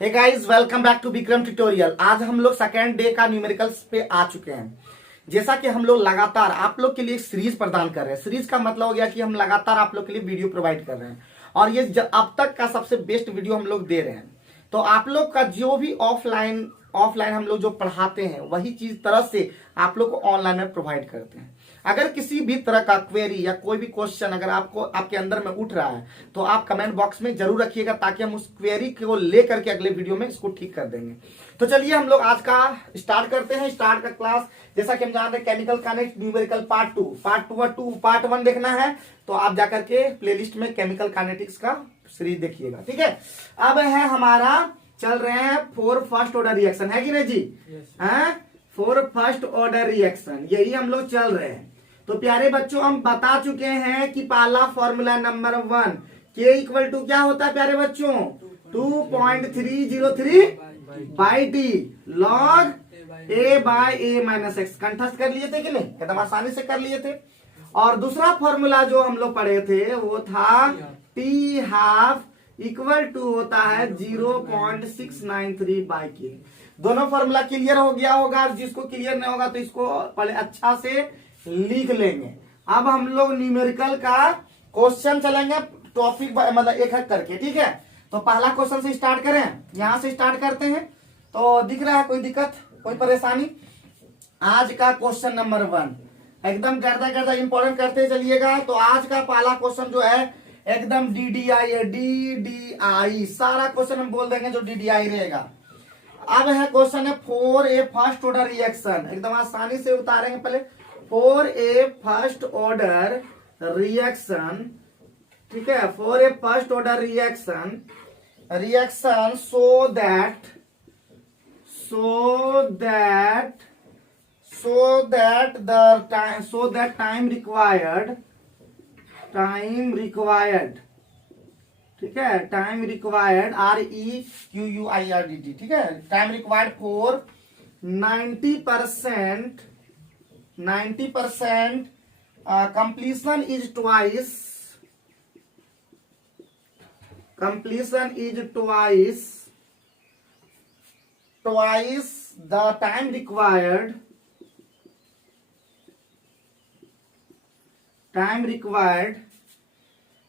Hey guys, welcome back to Vikram tutorial. आज हम लोग सेकेंड डे का न्यूमेरिकल्स पे आ चुके हैं। जैसा कि हम लोग लगातार आप लोग के लिए सीरीज प्रदान कर रहे हैं। सीरीज का मतलब हो गया कि हम लगातार आप लोग के लिए वीडियो प्रोवाइड कर रहे हैं और ये अब तक का सबसे बेस्ट वीडियो हम लोग दे रहे हैं। तो आप लोग का जो भी ऑफलाइन हम लोग जो पढ़ाते हैं वही चीज तरह से आप लोग को ऑनलाइन में प्रोवाइड करते हैं। अगर किसी भी तरह का क्वेरी या कोई भी क्वेश्चन अगर आपको आपके अंदर में उठ रहा है तो आप कमेंट बॉक्स में जरूर रखिएगा, ताकि हम उस क्वेरी को लेकर के अगले वीडियो में इसको ठीक कर देंगे। तो चलिए हम लोग आज का स्टार्ट करते हैं। स्टार्ट का क्लास जैसा कि हम जानते हैं chemical kinetics numerical part one देखना है तो आप जाकर के प्लेलिस्ट में केमिकल काइनेटिक्स का सीरीज देखिएगा, ठीक है। अब है हमारा चल रहे हैं 4 फर्स्ट ऑर्डर रिएक्शन, है कि नहीं जी? हैं 4 फर्स्ट ऑर्डर रिएक्शन, यही हम लोग चल रहे हैं। तो प्यारे बच्चों, हम बता चुके हैं कि पहला फॉर्मूला नंबर 1 के इक्वल टू क्या होता है प्यारे बच्चों? 2.303 by D log a by a minus x. कंठस्थ कर लिए थे कि नहीं? एकदम आसानी से कर लिए थे। और दूसरा फॉर्मूला जो हम लोग पढ़े थे वो था टी हाफ इक्वल टू होता है 0.693 बाई के। दोनों फॉर्मूला क्लियर हो गया होगा। जिसको क्लियर नहीं होगा तो इसको पहले अच्छा से लिख लेंगे। अब हम लोग न्यूमेरिकल का क्वेश्चन चलेंगे, टॉपिक मतलब एक एक करके, ठीक है। तो पहला क्वेश्चन से स्टार्ट करें, यहां से स्टार्ट करते हैं। तो दिख रहा है कोई दिक्कत, कोई परेशानी? आज का क्वेश्चन नंबर 1 एकदम गर्दा इंपॉर्टेंट करते चलिएगा। तो आज का पहला क्वेश्चन जो है एकदम डीडीआई है, डीडीआई सारा क्वेश्चन हम बोल देंगे जो डीडीआई रहेगा। अब है क्वेश्चन है 4A फर्स्ट ऑर्डर रिएक्शन, एकदम आसानी से उतारेंगे। पहले 4A फर्स्ट ऑर्डर रिएक्शन, ठीक है। 4A first order reaction so that time required, ठीक है, टाइम रिक्वायर्ड REQUIRED, ठीक है। Time required for 90% completion is twice the time required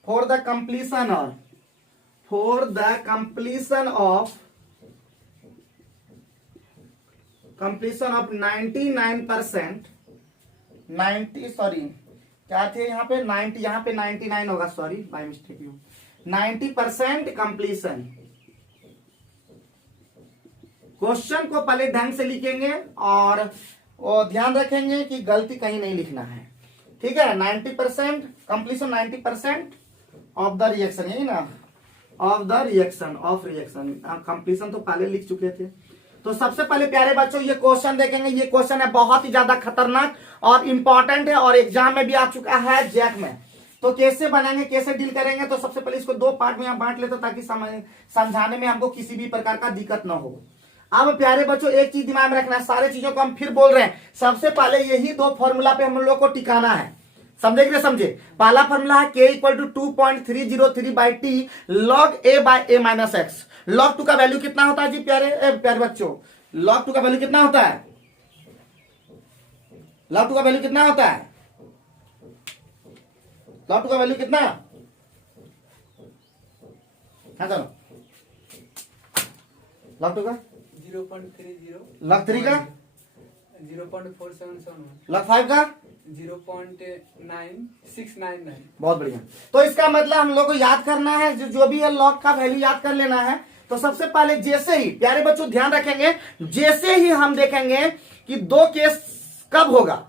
for the completion of 99%, 90 sorry क्या थे यहाँ पे 90, यहाँ पे 99 होगा, sorry by mistake. 90% completion. Question को पहले ढंग से लिखेंगे और ध्यान रखेंगे कि गलती कहीं नहीं लिखना है, ठीक है। 90% कंप्लीशन, 90% ऑफ द रिएक्शन, यही ना, ऑफ रिएक्शन कंप्लीशन तो पहले लिख चुके थे। तो सबसे पहले प्यारे बच्चों ये क्वेश्चन देखेंगे। ये क्वेश्चन है बहुत ही ज्यादा खतरनाक और इंपॉर्टेंट है और एग्जाम में भी आ चुका है, जैक में। तो कैसे बनाएंगे, कैसे डील करेंगे? तो सबसे पहले इसको 2 पार्ट में हम बांट लेते ताकि समझाने में हमको किसी भी प्रकार का दिक्कत ना हो। अब प्यारे बच्चों एक चीज दिमाग में रखना है, सारे चीजों को हम फिर बोल रहे हैं। सबसे पहले यही 2 फॉर्मूला पे हम लोग को टिकाना है, समझे कि नहीं समझे? पहला फॉर्मूला है k equal to 2.303 by T log a by a minus x. Log 2 का वैल्यू कितना होता है जी प्यारे बच्चों? लॉग 2 का वैल्यू कितना होता है? लॉग 2 का वैल्यू कितना होता है? लॉग 2 का वैल्यू कितना? हाँ चलो, लॉग 2 का 0.30, लॉग 3 का 0.4771, लॉग 5 का 0.9699। बहुत बढ़िया। तो इसका मतलब हम लोग को याद करना है, जो भी है लॉग का वैल्यू याद कर लेना है। तो सबसे पहले जैसे ही प्यारे बच्चों ध्यान रखेंगे, जैसे ही हम देखेंगे कि 2 केस कब होगा,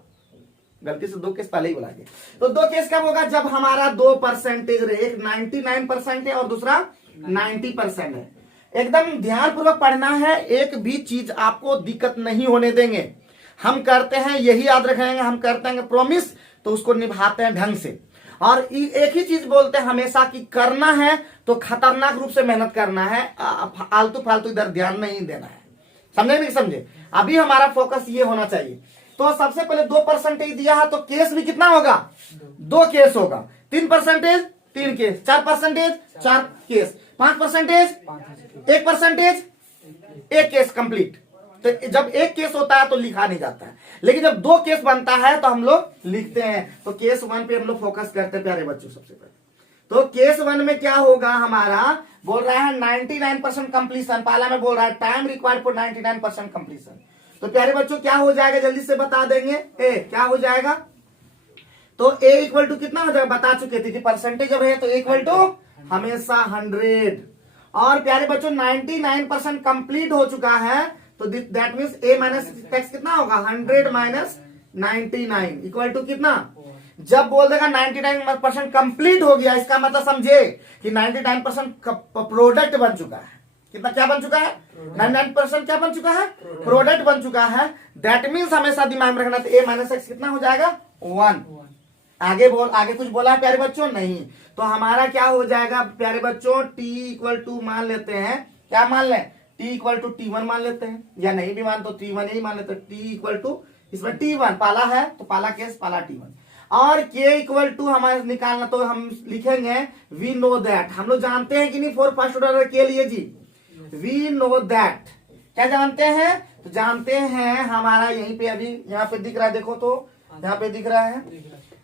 गलती से 2 केस पहले ही बोला गया, तो 2 केस कब होगा? जब हमारा 2% रहे, एक 99% है और दूसरा 90% है। एकदम ध्यान पूर्वक पढ़ना है, एक भी चीज आपको दिक्कत नहीं होने देंगे। हम करते हैं यही याद रखेंगे, हम करते हैं प्रॉमिस तो उसको निभाते हैं ढंग से। और एक ही चीज बोलते हैं हमेशा कि करना है तो खतरनाक रूप से मेहनत करना है, आलतू फालतू इधर ध्यान नहीं देना है। समझे नहीं समझे? अभी हमारा फोकस ये होना चाहिए। तो सबसे पहले 2% दिया है तो केस भी कितना होगा? 2 केस होगा। 3% 3 केस, 4% 4 केस। 5%, 1%, एक केस कंप्लीट। तो जब एक केस होता है तो लिखा नहीं जाता है, लेकिन जब 2 केस बनता है तो हम लोग लिखते हैं। तो केस 1 पे हम लोग फोकस करते हैं प्यारे बच्चों। सबसे पहले तो केस 1 में क्या होगा, हमारा बोल रहा है 99% कंप्लीशन। पहला में बोल रहा है टाइम रिक्वायर्ड फॉर 99% कंप्लीशन। तो प्यारे बच्चों क्या हो जाएगा, जल्दी से बता देंगे। ए क्या हो जाएगा, तो ए इक्वल टू कितना हो जाएगा, बता चुके थे कि परसेंटेज जब है तो इक्वल टू हमेशा 100। और प्यारे बच्चों 99% कंप्लीट हो चुका है, तो that means A minus x कितना होगा, 100 माइनस 99 इक्वल टू कितना। जब बोल देगा 99% कंप्लीट हो गया, इसका मतलब समझे कि 99% प्रोडक्ट बन चुका है। कितना क्या बन चुका है, 99% क्या बन चुका है, प्रोडक्ट बन चुका है। दैट मीन्स हमेशा दिमाग में रखना, तो ए माइनस एक्स कितना हो जाएगा 1। आगे कुछ बोला है प्यारे बच्चों, नहीं। तो हमारा क्या हो जाएगा प्यारे बच्चों, टी इक्वल टू मान लेते हैं, क्या मान लें, टी इक्वल टू T1 मान लेते हैं, या नहीं भी मान तो T1 ही मान लेते हैं। टी इक्वल टू इसमें T1 पाला है तो पाला केस पाला T1। और के इक्वल टू हमारे निकालना, तो हम लिखेंगे वी नो दैट। हम लोग जानते हैं कि नहीं फॉर फर्स्ट ऑर्डर के लिए जी, वी नो दैट क्या जानते हैं, तो जानते हैं हमारा यहीं पे अभी यहाँ पे दिख रहा है, देखो तो यहाँ पे दिख रहा है।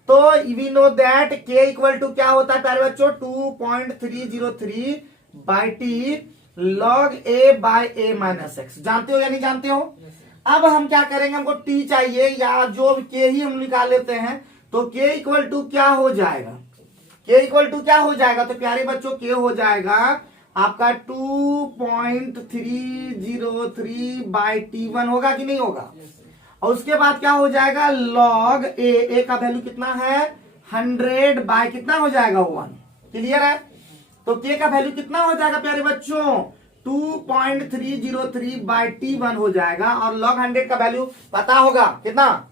तो we know that k equal to क्या होता है प्यारे बच्चों, 2.303 by T log a by a minus x. जानते हो या नहीं जानते हो। अब हम क्या करेंगे, हमको टी चाहिए या जो के ही हम निकाल लेते हैं। तो के इक्वल टू क्या हो जाएगा, के इक्वल टू क्या हो जाएगा, तो प्यारे बच्चों के हो जाएगा आपका 2.303 बाई T1 होगा कि नहीं होगा। और उसके बाद क्या हो जाएगा, लॉग ए का वैल्यू कितना है 100 बाय कितना हो जाएगा 1। क्लियर है। तो के का वैल्यू कितना हो जाएगा प्यारे बच्चों, 2.303 बाई T1 हो जाएगा। और log 100 का वैल्यू पता होगा कितना,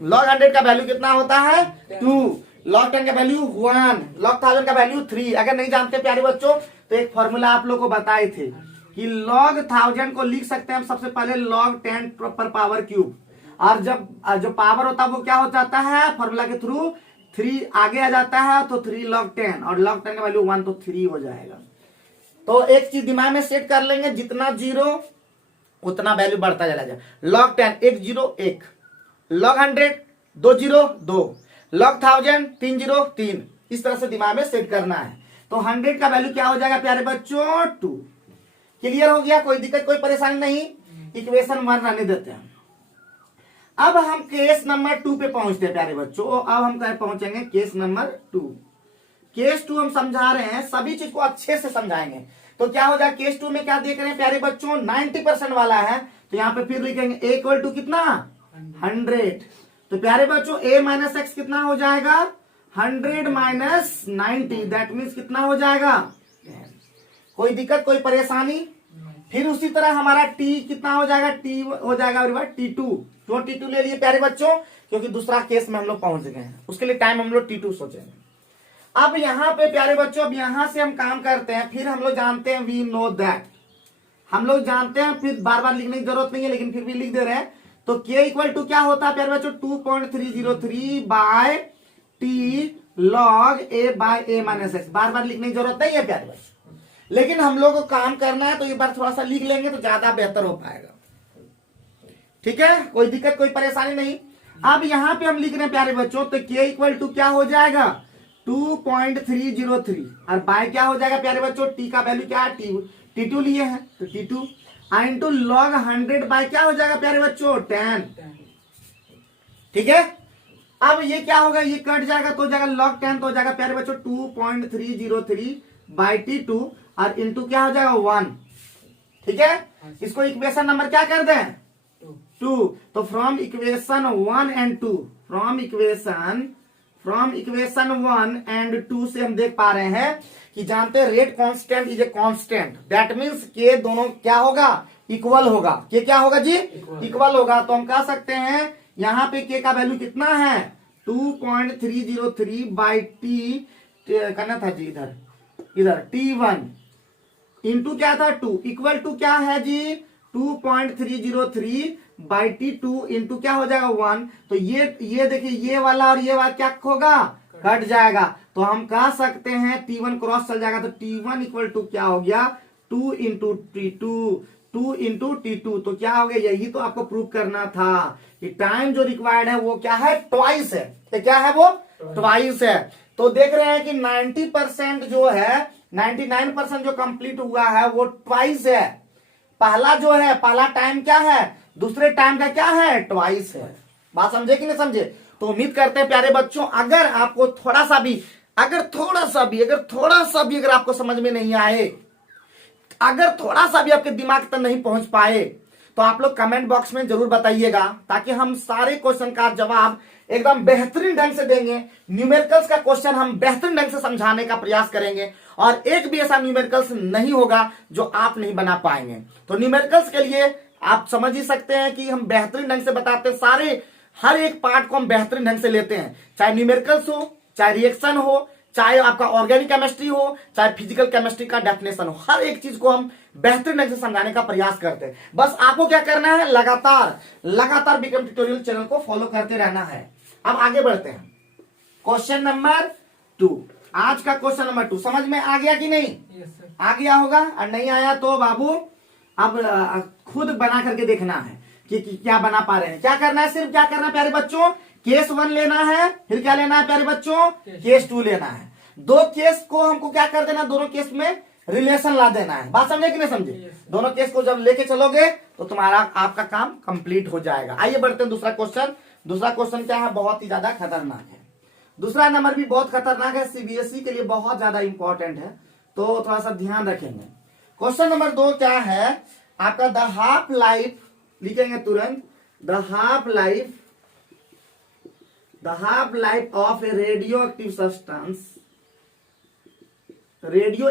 log 100 का वैल्यू कितना होता है 2, log 10 का वैल्यू 1, log 1000 का वैल्यू 3। अगर नहीं जानते प्यारे बच्चों तो एक फॉर्मूला आप लोग को बताए थे कि log 1000 को लिख सकते हैं हम सबसे पहले log 10 पर पावर क्यूब। और जब जो पावर होता है वो क्या हो जाता है, फॉर्मूला के थ्रू 3 आगे आ जाता है, तो 3 log 10 और log 10 का वैल्यू 1 तो 3 हो जाएगा। तो एक चीज दिमाग में सेट कर लेंगे, जितना जीरो उतना वैल्यू बढ़ता चला जाए। log 10 1 0 1, log 100 2 0 2, log 1000 3 0 3। इस तरह से दिमाग में सेट करना है। तो 100 का वैल्यू क्या हो जाएगा प्यारे बच्चों 2। क्लियर हो गया, कोई दिक्कत कोई परेशानी नहीं। इक्वेशन 1 रहने देते हैं। अब हम केस नंबर 2 पे पहुंचते हैं प्यारे बच्चों। अब हम कहीं पहुंचेंगे केस नंबर 2। केस 2 हम समझा रहे हैं, सभी चीज को अच्छे से समझाएंगे। तो क्या हो जाएगा, केस 2 में क्या देख रहे हैं प्यारे बच्चों, 90% वाला है। तो यहाँ पे फिर लिखेंगे ए इक्वल टू कितना 100। तो प्यारे बच्चों ए माइनस एक्स कितना हो जाएगा 100 माइनस 90, दैट मीन्स कितना हो जाएगा 10। कोई दिक्कत कोई परेशानी। फिर उसी तरह हमारा टी कितना हो जाएगा, टी हो जाएगा T2। क्यों T2 ले लिए प्यारे बच्चों, क्योंकि दूसरा केस में हम लोग पहुंच गए हैं, उसके लिए टाइम हम लोग T2 सोचेंगे। अब यहाँ पे प्यारे बच्चों, अब यहां से हम काम करते हैं। फिर हम लोग जानते हैं वी नो दैट, हम लोग जानते हैं, फिर बार बार लिखने की जरूरत नहीं है, लेकिन फिर भी लिख दे रहे हैं। तो के इक्वल टू क्या होता है प्यारे बच्चों, 2.303 bye T log a by a minus x. बार बार लिखने की जरूरत नहीं है प्यारे बच्चों, लेकिन हम लोग को काम करना है तो एक बार थोड़ा सा लिख लेंगे तो ज्यादा बेहतर हो पाएगा। ठीक है, कोई दिक्कत कोई परेशानी नहीं। अब यहाँ पे हम लिख रहे हैं प्यारे बच्चों, तो के इक्वल टू क्या हो जाएगा 2.303 और बाय क्या हो जाएगा प्यारे बच्चों, टी का वैल्यू क्या है T2 लिए हैं तो T2 इंटू लॉग 100 बाय क्या हो जाएगा प्यारे बच्चों 10। ठीक है, अब ये क्या होगा, ये कट जाएगा तो हो जाएगा log 10, तो हो जाएगा प्यारे बच्चों 2.303 बाई T2 और इंटू क्या हो जाएगा 1। ठीक है, इसको इक्वेशन नंबर क्या कर दें 2। तो from equation 1 and 2, from equation 1 and 2 से हम देख पा रहे हैं कि जानते हैं rate constant is a constant, that means के दोनों क्या होगा इक्वल होगा। के क्या होगा जी इक्वल होगा। तो हम कह सकते हैं यहाँ पे के का वैल्यू कितना है 2.303 बाई टी करना था जी, इधर T1 इंटू क्या था 2 इक्वल टू क्या है जी 2.303 बाई T2 इंटू क्या हो जाएगा 1। तो ये देखिए ये वाला और ये वाला क्या होगा कट जाएगा। तो हम कह सकते हैं T1 क्रॉस चल जाएगा तो T1 इक्वल टू क्या हो गया 2 इंटू T2, 2 इंटू T2। तो क्या हो गया, यही तो आपको प्रूव करना था कि टाइम जो रिक्वायर्ड है वो क्या है, ट्वाइस है। तो क्या है वो, ट्वाइस है। तो देख रहे हैं कि 90% जो है, 99% जो कंप्लीट हुआ है वो ट्वाइस है। पहला जो है, पहला टाइम क्या है, दूसरे टाइम का क्या है, ट्वाइस है। बात समझे कि नहीं समझे? तो उम्मीद करते हैं प्यारे बच्चों, अगर आपको थोड़ा सा भी अगर आपको समझ में नहीं आए, अगर थोड़ा सा भी आपके दिमाग तक नहीं पहुंच पाए, तो आप लोग कमेंट बॉक्स में जरूर बताइएगा, ताकि हम सारे क्वेश्चन का जवाब एकदम बेहतरीन ढंग से देंगे। न्यूमेरिकल्स का क्वेश्चन हम बेहतरीन ढंग से समझाने का प्रयास करेंगे, और एक भी ऐसा न्यूमेरिकल्स नहीं होगा जो आप नहीं बना पाएंगे। तो न्यूमेरिकल्स के लिए आप समझ ही सकते हैं कि हम बेहतरीन ढंग से बताते हैं, सारे हर एक पार्ट को हम बेहतरीन ढंग से लेते हैं, चाहे न्यूमेरिकल्स हो, चाहे रिएक्शन हो, चाहे आपका ऑर्गेनिक केमिस्ट्री हो, चाहे फिजिकल केमिस्ट्री का डेफिनेशन हो, हर एक चीज को हम बेहतरीन ढंग से समझाने का प्रयास करते हैं। बस आपको क्या करना है, लगातार विक्रम ट्यूटोरियल चैनल को फॉलो करते रहना है। अब आगे बढ़ते हैं, क्वेश्चन नंबर 2। आज का क्वेश्चन नंबर 2 समझ में आ गया कि नहीं? Yes sir. आ गया होगा, और नहीं आया तो बाबू अब खुद बना करके देखना है कि क्या बना पा रहे हैं। क्या करना है, सिर्फ क्या करना है प्यारे बच्चों, केस 1 लेना है, फिर क्या लेना है प्यारे बच्चों, केस 2 लेना है। दो केस को हमको क्या कर देना, दोनों केस में रिलेशन ला देना है। बात समझे कि नहीं समझे? दोनों केस को जब लेके चलोगे तो तुम्हारा आपका काम कंप्लीट हो जाएगा। आइए बढ़ते हैं दूसरा क्वेश्चन। दूसरा क्वेश्चन क्या है, बहुत ही ज्यादा खतरनाक है। दूसरा नंबर भी बहुत खतरनाक है, सीबीएसई के लिए बहुत ज्यादा इंपॉर्टेंट है, तो थोड़ा सा ध्यान रखेंगे। क्वेश्चन नंबर 2 क्या है आपका, द हाफ लाइफ, लिखेंगे तुरंत, the half life of a radioactive substance, radio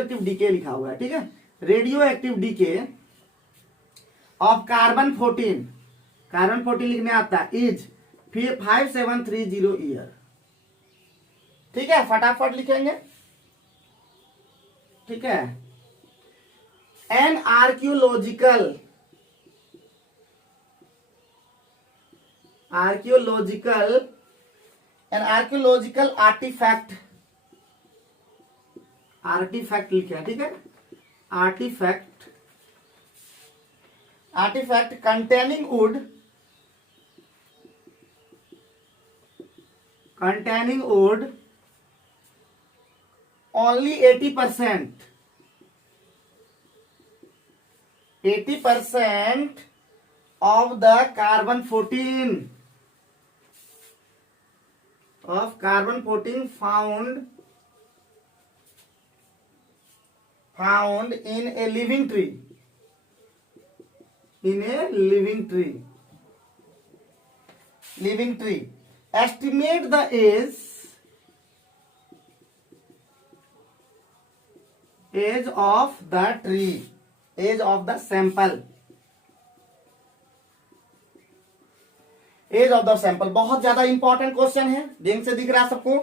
active decay लिखा हुआ है, ठीक है, radioactive decay of carbon 14 लिखने आता है, इज 5730 ईयर। ठीक है, फटाफट लिखेंगे, ठीक है। एन आर्कियोलॉजिकल आर्टिफैक्ट लिखे हैं, ठीक है, artifact containing wood only 80% of the carbon 14 found in a living tree, estimate the age of the tree, age of the sample, बहुत ज्यादा इंपॉर्टेंट क्वेश्चन है। ध्यान से दिख रहा है सबको?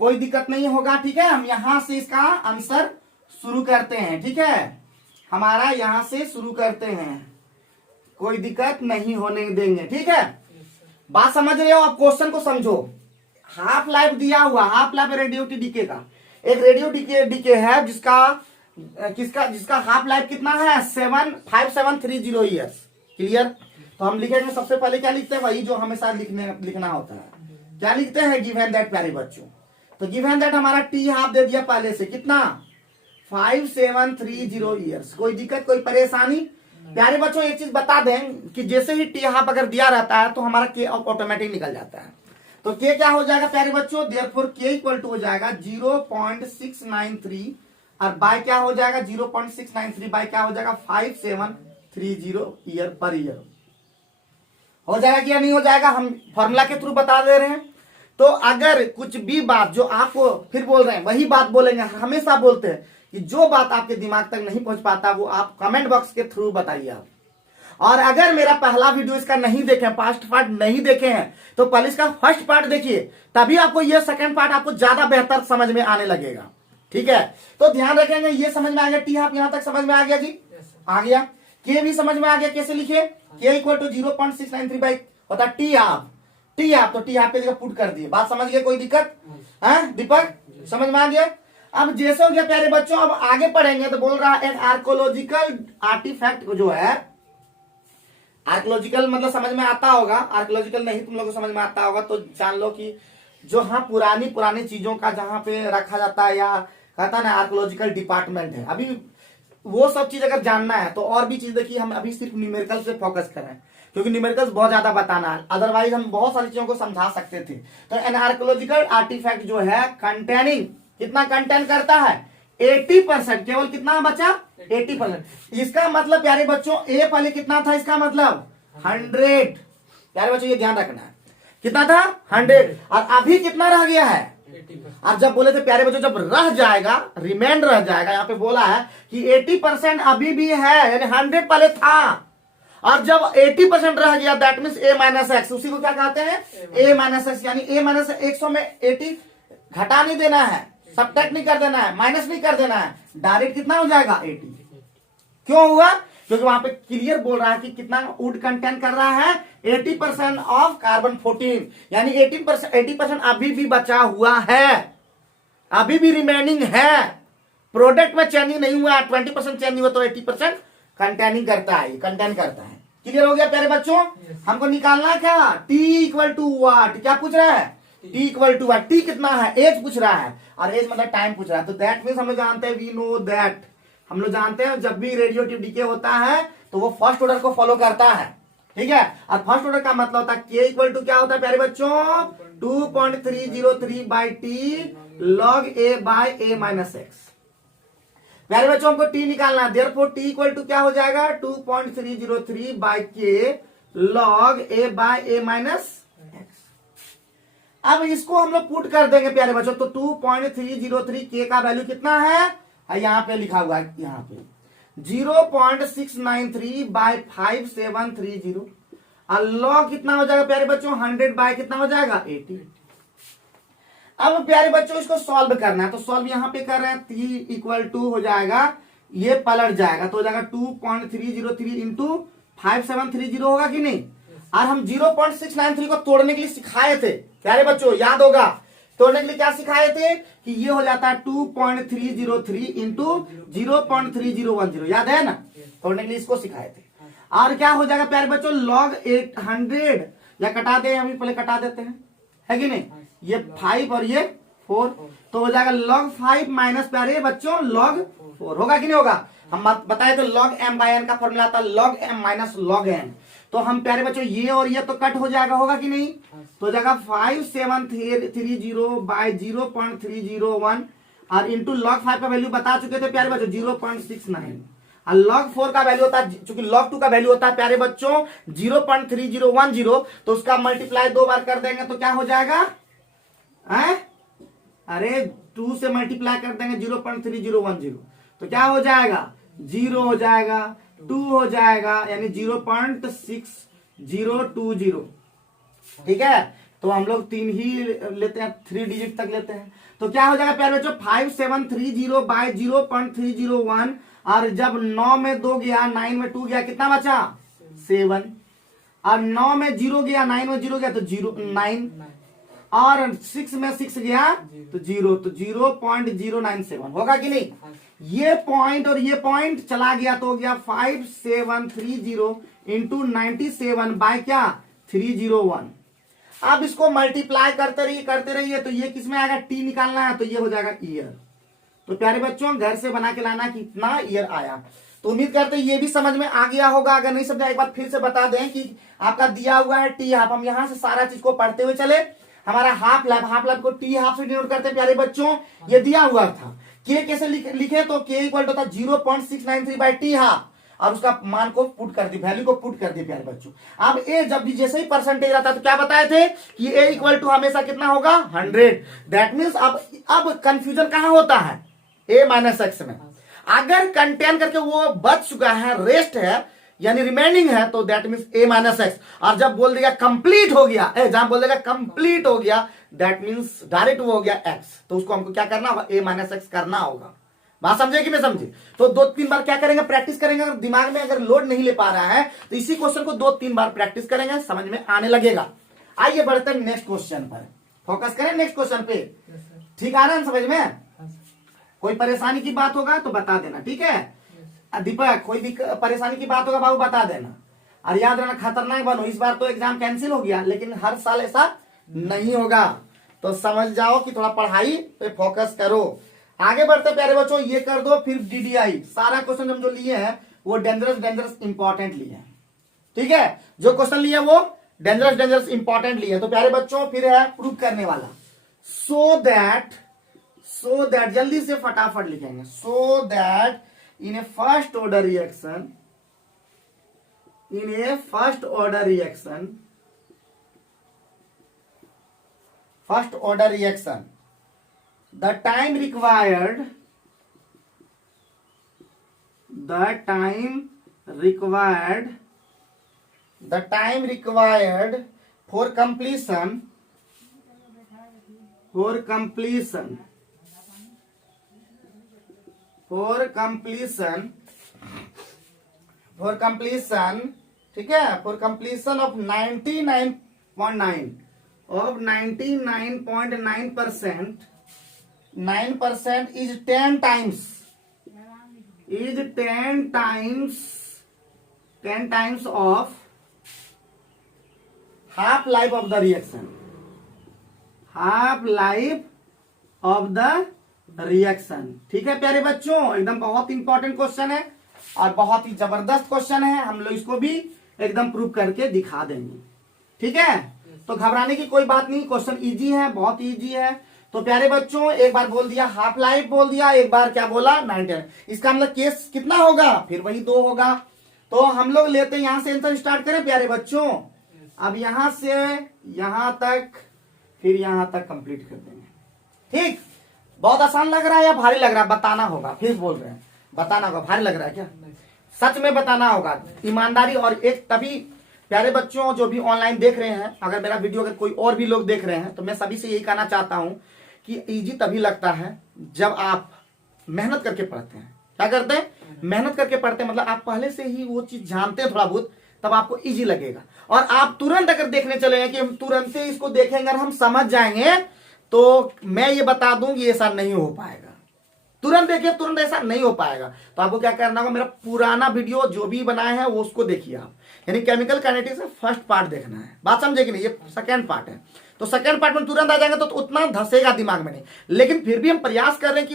कोई दिक्कत नहीं होगा, ठीक है। हम यहां से इसका आंसर शुरू करते हैं, ठीक है, हमारा यहां से शुरू करते हैं, कोई दिक्कत नहीं होने देंगे, ठीक है। बात समझ रहे हो? आप क्वेश्चन को समझो। हाफ लाइफ दिया हुआ, हाफ लाइफ रेडियोएक्टिव डीके का, एक रेडियो डीके है जिसका हाफ लाइफ कितना है, 5730 ईयर्स। क्लियर? तो हम लिखेंगे, सबसे पहले क्या लिखते हैं, वही जो हमेशा लिखना होता है। क्या लिखते हैं, गिवन दैट प्यारे बच्चों। तो गिवन दैट हमारा टी हाफ दे दिया पहले से, कितना, 5730 ईयर्स। कोई दिक्कत, कोई परेशानी? प्यारे बच्चों एक चीज बता दें कि जैसे ही टी हाफ अगर दिया रहता है तो हमारा के ऑटोमेटिक निकल जाता है। तो के क्या हो जाएगा प्यारे बच्चों, देयरफॉर के इक्वल टू हो जाएगा 0.693, और बाय क्या हो जाएगा, 0.693 बाय क्या हो जाएगा, 5730 ईयर पर ईयर। हो जाएगा या नहीं हो जाएगा? हम फॉर्मूला के थ्रू बता दे रहे हैं। तो अगर कुछ भी बात जो आपको फिर बोल रहे हैं वही बात बोलेंगे, हमेशा बोलते हैं कि जो बात आपके दिमाग तक नहीं पहुंच पाता वो आप कमेंट बॉक्स के थ्रू बताइए आप। और अगर मेरा पहला वीडियो इसका नहीं देखे, फर्स्ट पार्ट नहीं देखे हैं, तो पहले इसका फर्स्ट पार्ट देखिए, तभी आपको ये सेकंड पार्ट आपको ज्यादा बेहतर समझ में आने लगेगा, ठीक है। तो ध्यान रखेंगे, ये समझ में आ गया, टी हाफ यहां तक समझ में आ गया जी? आ गया। के भी समझ में आ गया कैसे लिखे, के इक्वल टू 0.693 बाई होता टी हाफ, टी हाफ, तो टी हाफ पे जगह पुट कर दिए। बात समझ गए, कोई दिक्कत है दीपक, समझ में आ गया। अब जैसे हो गया प्यारे बच्चों, अब आगे पढ़ेंगे तो बोल रहा है एक आर्कोलॉजिकल आर्टिफैक्ट जो है, आर्कोलॉजिकल मतलब समझ में आता होगा, आर्कोलॉजिकल नहीं तुम लोग को समझ में आता होगा तो जान लो कि जो हाँ पुरानी चीजों का जहां पे रखा जाता है या कहता है ना आर्कोलॉजिकल डिपार्टमेंट है। अभी वो सब चीज अगर जानना है तो और भी चीज देखिए, हम अभी सिर्फ न्यूमेरिकल पे फोकस कर रहे हैं क्योंकि न्यूमेरिकल्स बहुत ज्यादा बताना है, अदरवाइज हम बहुत सारी चीजों को समझा सकते थे। तो एन आर्कोलॉजिकल आर्टिफैक्ट जो है कंटेनिंग कितना कंटेन करता है 80%, केवल कितना बचा 80%। इसका मतलब प्यारे बच्चों ए पहले कितना था, इसका मतलब 100। प्यारे बच्चों ये ध्यान रखना है, कितना था 100 और अभी कितना रह गया है। अब जब बोले थे प्यारे बच्चों जब रह जाएगा, रिमेंड रह जाएगा, यहाँ पे बोला है कि 80% अभी भी है, यानी 100 पहले था और जब 80% रह गया that means a minus x, उसी को क्या कहते हैं a माइनस एक्स, यानी a माइनस 100 में 80 घटा नहीं देना है, सब्ट्रैक्ट नहीं कर देना है, माइनस नहीं कर देना है, डायरेक्ट कितना हो जाएगा 80। क्यों हुआ, क्योंकि वहां पे क्लियर बोल रहा है कि कितना वुड कंटेन कर रहा है 80% ऑफ कार्बन 14, यानी 80% अभी भी बचा हुआ है, अभी भी रिमेनिंग है, प्रोडक्ट में चेंजिंग नहीं हुआ, 20% चेंज हुआ तो 80% कंटेनिंग करता है, कंटेन करता है। क्लियर हो गया प्यारे बच्चों। हमको निकालना है क्या, टी इक्वल टू वाट, क्या पूछ रहा है T equal to what, T कितना है एज पूछ रहा है और एज मतलब टाइम पूछ रहा है। तो दैट मीन्स हम लोग जानते हैं, वी नो दैट, हम लोग जानते हैं जब भी रेडियोएक्टिव डीके होता है तो वो फर्स्ट ऑर्डर को फॉलो करता है, ठीक है। और फर्स्ट ऑर्डर का मतलब होता है के इक्वल टू क्या होता है प्यारे बच्चों 2.303 by T log a by a minus x. प्यारे बच्चों हमको टी निकालना है, देयरफॉर टी इक्वल टू क्या हो जाएगा 2.303 बाई के log a by a minus x. अब इसको हम लोग पुट कर देंगे प्यारे बच्चों, तो 2.303 के का वैल्यू कितना है, यहाँ पे लिखा हुआ है, यहाँ पे 0.693 बाय 5730 और लॉग कितना हो जाएगा प्यारे बच्चों 100 बाय कितना हो जाएगा 80। अब प्यारे बच्चों इसको सॉल्व करना है, तो सॉल्व यहाँ पे कर रहे हैं, टी इक्वल टू हो जाएगा, ये पलट जाएगा तो हो जाएगा 2.303 इंटू 5730 होगा कि नहीं। और हम 0.693 को तोड़ने के लिए सिखाए थे प्यारे बच्चों, याद होगा तोड़ने के लिए क्या सिखाए थे कि ये हो जाता है 2.303 इंटू 0.3010, याद है ना, तोड़ने के लिए इसको सिखाए थे। और क्या हो जाएगा प्यारे बच्चों लॉग 800, या कटा दे, अभी पहले कटा देते हैं, है कि नहीं, ये 5 और ये 4, तो हो जाएगा log 5 माइनस प्यारे बच्चों log 4, होगा कि नहीं होगा। हम बताए तो log m बाय n का फॉर्मूला था log m minus log n, तो हम प्यारे बच्चों ये और ये तो कट हो जाएगा, होगा कि नहीं, तो हो जाएगा 5730 बाय 0.301 और इंटू log 5 का वैल्यू बता चुके थे प्यारे बच्चों 0.69 और log 4 का वैल्यू होता है, चूंकि log 2 का वैल्यू होता है प्यारे बच्चों 0.3010, तो उसका मल्टीप्लाई 2 बार कर देंगे तो क्या हो जाएगा, अरे 2 से मल्टीप्लाई कर देंगे 0.3010 तो क्या हो जाएगा 0 हो जाएगा, 2 हो जाएगा यानी 0.6020, ठीक है। तो हम लोग 3 ही लेते हैं, 3 डिजिट तक लेते हैं, तो क्या हो जाएगा प्यारे बच्चों 5730 बाय 0.301 और जब 9 में 2 गया 9 में 2 गया कितना बचा 7 और 9 में 0 गया 9 में 0 गया तो 9 और 6 में 6 गया तो 0, तो 0.097 होगा कि नहीं। ये पॉइंट और ये पॉइंट चला गया तो हो गया 5730 इंटू 97 बाय क्या 301। अब इसको मल्टीप्लाई करते रहिए तो ये किसमें आएगा, टी निकालना है तो ये हो जाएगा ईयर। तो प्यारे बच्चों घर से बना के लाना कितना ईयर आया। तो उम्मीद करते हैं ये भी समझ में आ गया होगा, अगर नहीं समझा एक बार फिर से बता दें कि आपका दिया हुआ है टी हाफ, हम यहां से सारा चीज को पढ़ते हुए चले। हमारा हाफ लैब को टी हाफ से डिनोट करते हैं प्यारे बच्चों, ये दिया हुआ था। के कैसे लिखे तो के इक्वल होता 0.693 बाय टी हाफ और उसका मान को पुट कर दी, वैल्यू को पुट कर दी प्यारे बच्चों। अब ए जब भी जैसे ही परसेंटेज रहता है तो क्या बताए थे कि ए इक्वल टू हमेशा कितना होगा 100। दैट मीन्स अब कंफ्यूजन कहां होता है ए माइनस एक्स में। अगर कंटेन करके वो बच चुका है, रेस्ट है यानी रिमेनिंग है, तो that means A minus x. और जब बोल देगा कंप्लीट हो गया, जहां बोल देगा कंप्लीट हो गया दैट मीन्स डायरेक्ट वो हो गया एक्स, तो उसको हमको क्या करना होगा ए माइनस एक्स करना होगा। बात समझे कि नहीं समझे? तो 2-3 बार क्या करेंगे, प्रैक्टिस करेंगे। अगर दिमाग में अगर लोड नहीं ले पा रहा है तो इसी क्वेश्चन को 2-3 बार प्रैक्टिस करेंगे, समझ में आने लगेगा। आइए बढ़ते हैं नेक्स्ट क्वेश्चन पर, फोकस करें नेक्स्ट क्वेश्चन पे। Yes sir. ठीक आ रहा है समझ में? हाँ सर। कोई परेशानी की बात होगा तो बता देना, ठीक है? यस। दीपक कोई भी परेशानी की बात होगा बाबू बता देना। और याद रखना खतरनाक बनो, इस बार तो एग्जाम कैंसिल हो गया, लेकिन हर साल ऐसा नहीं होगा। तो समझ जाओ कि थोड़ा पढ़ाई पे फोकस करो। आगे बढ़ते प्यारे बच्चों, ये कर दो, फिर डीडीआई सारा क्वेश्चन हम जो लिए हैं वो डेंजरस इंपॉर्टेंट लिए हैं, ठीक है? जो क्वेश्चन लिए वो डेंजरस इंपॉर्टेंट लिए। तो प्यारे बच्चों फिर है प्रूव करने वाला, सो दैट जल्दी से फटाफट लिखेंगे। So that in A first order reaction, the time required for completion ठीक है, for completion of 99.9% 9% is 10 times of half life of the reaction, ठीक है प्यारे बच्चों? एकदम बहुत इंपॉर्टेंट क्वेश्चन है और बहुत ही जबरदस्त क्वेश्चन है। हम लोग इसको भी एकदम प्रूव करके दिखा देंगे, ठीक है? तो घबराने की कोई बात नहीं, क्वेश्चन इजी है, बहुत इजी है। तो प्यारे बच्चों एक बार बोल दिया हाफ लाइफ बोल दिया, एक बार क्या बोला 90, इसका मतलब केस कितना होगा, फिर वही 2 होगा। तो हम लोग लेते हैं यहां से आंसर स्टार्ट करें प्यारे बच्चों। अब यहां से यहां तक फिर यहां तक कंप्लीट कर देंगे, ठीक? बहुत आसान लग रहा है या भारी लग रहा है? बताना होगा, फिर बोल रहे हैं बताना होगा। भारी लग रहा है क्या? सच में बताना होगा, ईमानदारी। और एक तभी प्यारे बच्चों जो भी ऑनलाइन देख रहे हैं, अगर मेरा वीडियो अगर कोई और भी लोग देख रहे हैं तो मैं सभी से यही कहना चाहता हूं कि इजी तभी लगता है जब आप मेहनत करके पढ़ते हैं। क्या करते हैं? मेहनत करके पढ़ते हैं, मतलब आप पहले से ही वो चीज जानते हैं थोड़ा बहुत, तब आपको इजी लगेगा। और आप तुरंत अगर देखने चले हैं कि हम तुरंत ही इसको देखेंगे और हम समझ जाएंगे, तो मैं ये बता दूं कि ऐसा नहीं हो पाएगा। तुरंत देखिए, तुरंत ऐसा नहीं हो पाएगा। तो आपको क्या करना होगा, मेरा पुराना वीडियो जो भी बनाया है वो उसको देखिए आप, यानी केमिकल काइनेटिक्स का फर्स्ट पार्ट देखना है। बात समझे कि नहीं? ये सेकंड पार्ट है, तो सेकंड पार्ट में तुरंत आ जाएंगे तो उतना धसेगा दिमाग में नहीं, लेकिन फिर भी हम प्रयास कर रहे हैं कि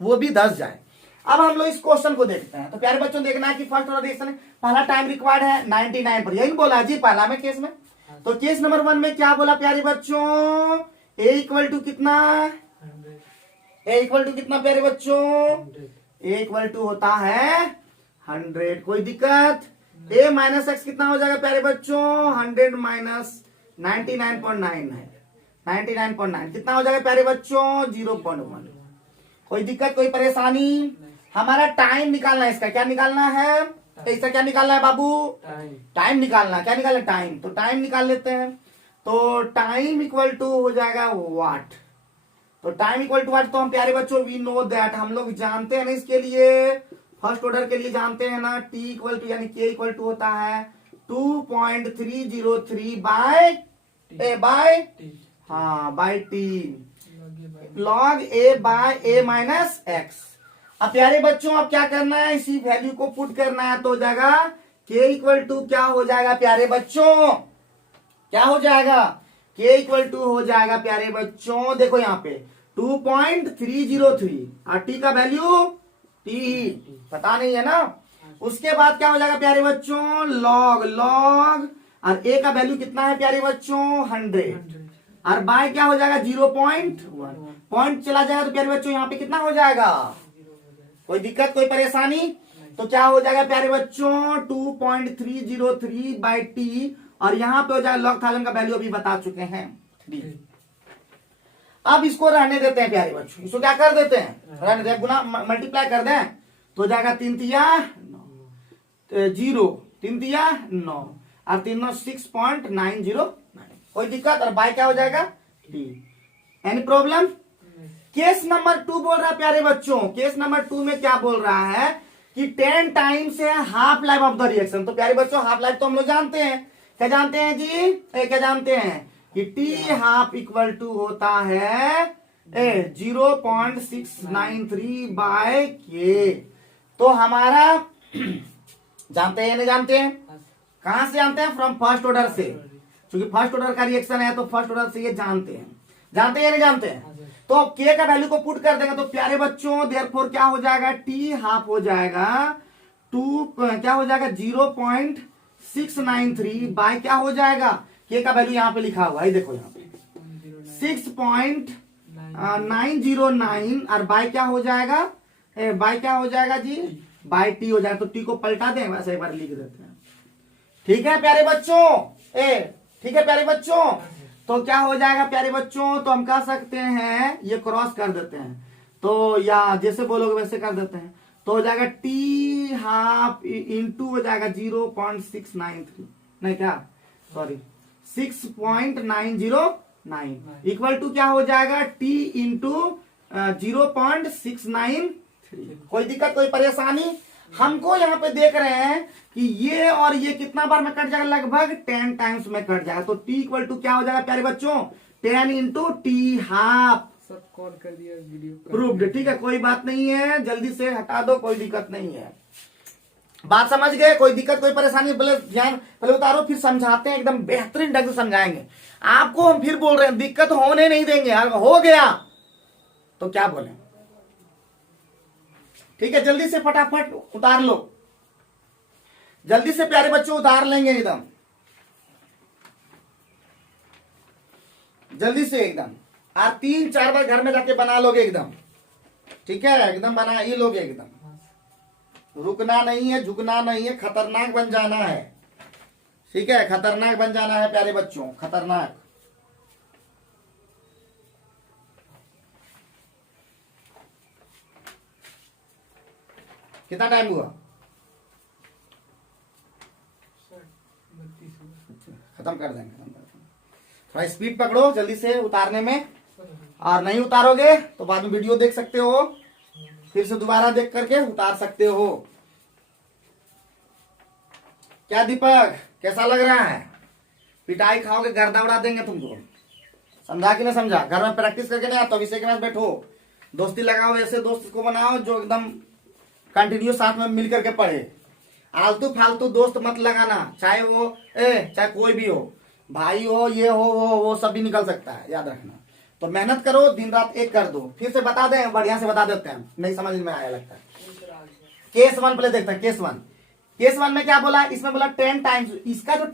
वो भी धस जाए। अब हम लोग इस क्वेश्चन को देखते हैं। तो प्यारे बच्चों देखना है कि फर्स्ट ऑर्डर रिएक्शन पहला टाइम रिक्वायर्ड है 99 पर, यही बोला जी पहला में केस में। तो केस नंबर 1 में क्या बोला प्यारे बच्चों, ए इक्वल टू कितना, ए इक्वल टू कितना प्यारे बच्चों, ए इक्वल टू होता है 100। कोई दिक्कत? ए माइनस एक्स कितना हो जाएगा प्यारे बच्चों, 100 माइनस 99.9 है, 99.9 कितना हो जाएगा प्यारे बच्चों, 0.1। कोई दिक्कत, कोई परेशानी? हमारा टाइम निकालना है, इसका क्या निकालना है, इसका क्या निकालना है बाबू, टाइम निकालना। क्या निकालना? टाइम। तो टाइम निकाल लेते हैं। तो टाइम इक्वल टू हो जाएगा वाट। तो टाइम इक्वल टू वाट, तो हम प्यारे बच्चों वी नो दैट, हम लोग जानते हैं ना इसके लिए, फर्स्ट ऑर्डर के लिए जानते हैं ना, टी इक्वल टू यानी के इक्वल टू होता है 2.303 bye T log a by a minus x. अब प्यारे बच्चों अब क्या करना है, इसी वैल्यू को पुट करना है। तो हो जाएगा के इक्वल टू क्या हो जाएगा प्यारे बच्चों, क्या हो जाएगा, के इक्वल टू हो जाएगा प्यारे बच्चों, देखो यहाँ पे 2.303 और टी का वैल्यू टी पता नहीं है ना। उसके बाद क्या हो जाएगा प्यारे बच्चों, लॉग और ए का वैल्यू कितना है प्यारे बच्चों, 100 और बाय क्या हो जाएगा 0.1, पॉइंट चला जाएगा तो प्यारे बच्चों यहाँ पे कितना हो जाएगा। कोई दिक्कत, कोई परेशानी? तो क्या हो जाएगा प्यारे बच्चों 2.303 बाई टी और यहाँ पे हो जाएगा लॉग 1000 का वैल्यू अभी बता चुके हैं 3। अब इसको रहने देते हैं प्यारे बच्चों, इसको क्या कर देते हैं, रहने देते हैं, गुना मल्टीप्लाई कर दें तो हो जाएगा 3 तिया 0, 3 तिया 9 और 3 9 6.909। कोई दिक्कत? और बाय क्या हो जाएगा T. Any problem? Case number 2 बोल रहा है प्यारे बच्चों, केस नंबर 2 में क्या बोल रहा है कि 10 टाइम्स है half life of the reaction. तो प्यारे बच्चों हाफ लाइफ तो हम लोग जानते हैं, क्या जानते हैं जी, क्या जानते हैं कि टी हाफ इक्वल टू होता है 0.693 बाय के। तो हमारा जानते हैं या नहीं जानते हैं, कहां से जानते हैं, फ्रॉम फर्स्ट ऑर्डर से, क्योंकि फर्स्ट ऑर्डर का रिएक्शन है तो फर्स्ट ऑर्डर से ये जानते हैं, जानते हैं या नहीं जानते हैं। तो के का वैल्यू को पुट कर देंगे तो प्यारे बच्चों देयरफॉर क्या हो जाएगा, टी हाफ हो जाएगा 0.693 बाय क्या हो जाएगा, के का वैल्यू यहाँ पे लिखा हुआ है, देखो यहाँ पे 6.909 और बाय क्या हो जाएगा, बाय क्या हो जाएगा जी, बाय टी हो जाएगा। तो टी को पलटा दें, वैसे एक बार लिख देते हैं। ठीक है प्यारे बच्चों, ठीक है प्यारे बच्चों। तो क्या हो जाएगा प्यारे बच्चों, तो हम कह सकते हैं ये क्रॉस कर देते हैं, तो या जैसे बोलोगे वैसे कर देते हैं, तो हो जाएगा टी हाफ इंटू हो जाएगा 0.693 नहीं क्या, सॉरी 6.909 इक्वल टू क्या हो जाएगा टी इंटू 0.693। कोई दिक्कत कोई परेशानी, हमको यहाँ पे देख रहे हैं कि ये और ये कितना बार में कट जाएगा, लगभग 10 टाइम्स में कट जाएगा। तो टी इक्वल टू क्या हो जाएगा प्यारे बच्चों, 10 इंटू टी हाफ। सब कॉल कर दिया वीडियो प्रूव्ड, ठीक है कोई बात नहीं है, जल्दी से हटा दो, कोई दिक्कत नहीं है। बात समझ गए, कोई दिक्कत कोई परेशानी, पहले ध्यान पहले उतारो फिर समझाते हैं, एकदम बेहतरीन ढंग से समझाएंगे आपको। हम फिर बोल रहे हैं दिक्कत होने नहीं देंगे, अगर हो गया तो क्या बोले, ठीक है जल्दी से फटाफट उतार लो, जल्दी से प्यारे बच्चों उतार लेंगे एकदम जल्दी से एकदम, आप 3-4 बार घर में जाके बना लोगे एकदम, ठीक है एकदम बना ही लोगे एकदम, रुकना नहीं है, झुकना नहीं है, खतरनाक बन जाना है, ठीक है खतरनाक बन जाना है प्यारे बच्चों, खतरनाक। कितना टाइम हुआ, खत्म कर देंगे, थोड़ा स्पीड पकड़ो जल्दी से उतारने में, और नहीं उतारोगे तो बाद में वीडियो देख सकते हो, फिर से दोबारा देख करके उतार सकते हो। क्या दीपक कैसा लग रहा है, पिटाई खाओगे गर्दा उड़ा देंगे तुमको, समझा कि नहीं समझा, घर में प्रैक्टिस करके नहीं आता तो विषय के पास बैठो, दोस्ती लगाओ, ऐसे दोस्त को बनाओ जो एकदम कंटिन्यू साथ में मिल करके पढ़े, आलतू फालतू दोस्त मत लगाना, चाहे वो चाहे कोई भी हो, भाई हो ये हो वो सब भी निकल सकता है, याद रखना। तो मेहनत करो, दिन रात एक कर दो, फिर से बता दें, बढ़िया से बता देते हैं, नहीं समझ में आया लगता है। केस 1 पहले देखते हैं, केस 1, केस 1 में क्या बोला, इसमें बोला 10 टाइम्स, इसका जो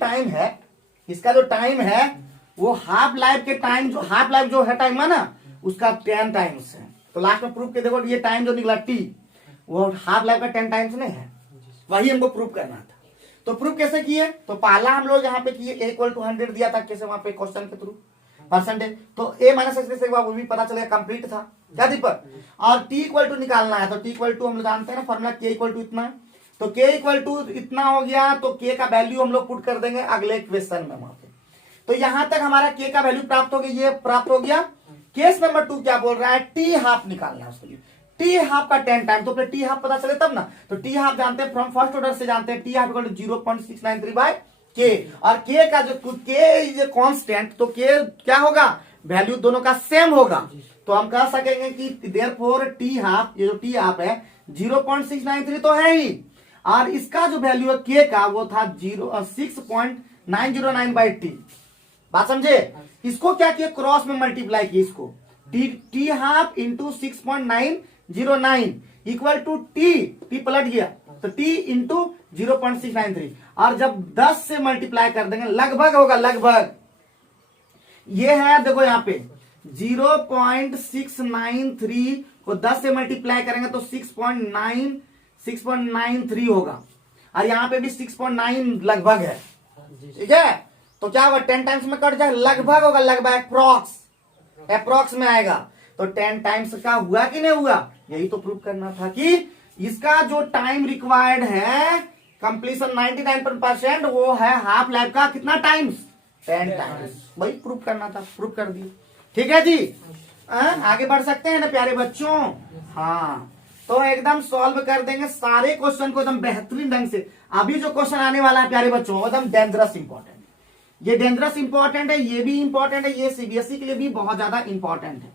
टाइम है वो हाफ लाइफ के टाइम, जो हाफ लाइफ जो है टाइम है ना उसका 10 टाइम्स है। तो लास्ट में प्रूफ के देखो ये टाइम जो निकला टी, वो हाफ लाइफ का 10 टाइम्स नहीं है, वही हमको प्रूफ करना था। तो प्रूफ कैसे किए, तो पहला हम लोग यहाँ पे किए a = 100 दिया था, कैसे वहां पे क्वेश्चन के थ्रू परसेंटेज, तो a - x से वो भी पता चलेगा, कंप्लीट था क्या दीपक, और t = निकालना है, तो t = हम लोग जानते हैं ना फॉर्मूला, k = इतना, तो k = इतना हो गया, तो k का वैल्यू हम लोग पुट कर देंगे अगले क्वेश्चन में वहां पे। तो यहां तक हमारा k का वैल्यू प्राप्त हो गया, ये प्राप्त हो गया। केस नंबर 2 क्या बोल रहा है, टी हाफ निकालना है उसके लिए, टी हाफ का 10 टाइम, तो फिर टी हाफ पता चले तब ना, तो टी हाफ जानते हैं फ्रॉम फर्स्ट ऑर्डर से जानते हैं, टी हाफ = 0.693 बाय के, और के का जो के इज ए कांस्टेंट, तो के क्या होगा, वैल्यू दोनों का सेम होगा, तो हम कह सकेंगे कि देयरफॉर टी हाफ, ये जो टी हाफ है 0.693 तो है ही, और इसका जो वैल्यू है के का वो था 6.909 बाय टी। बात समझे, इसको क्या किया, क्रॉस में मल्टीप्लाई किया, इसको T half into 6.909 equal to T पलट गया, तो टी इंटू 0.693, और जब 10 से मल्टीप्लाई कर देंगे लगभग होगा, लगभग ये है देखो यहाँ पे 0.693 को 10 से मल्टीप्लाई करेंगे तो 6.93 होगा, और यहाँ पे भी 6.9 लगभग है, ठीक है। तो क्या होगा, 10 टाइम्स में कट जाए, लगभग होगा, लगभग अप्रोक्स में आएगा, तो 10 टाइम्स का हुआ कि नहीं हुआ, यही तो प्रूव करना था कि इसका जो टाइम रिक्वायर्ड है कंप्लीशन 99% वो है हाफ लाइफ का कितना टाइम्स, 10 टाइम्स, वही प्रूव करना था, प्रूव कर दिए, ठीक है जी। आगे बढ़ सकते हैं ना प्यारे बच्चों। हाँ, तो एकदम सॉल्व कर देंगे सारे क्वेश्चन को एकदम बेहतरीन ढंग से। अभी जो क्वेश्चन आने वाला है प्यारे बच्चों एकदम डेंजरस इंपॉर्टेंट, ये डेंजरस इंपॉर्टेंट है, ये भी इंपॉर्टेंट है, ये सीबीएसई के लिए भी बहुत ज्यादा इंपॉर्टेंट है।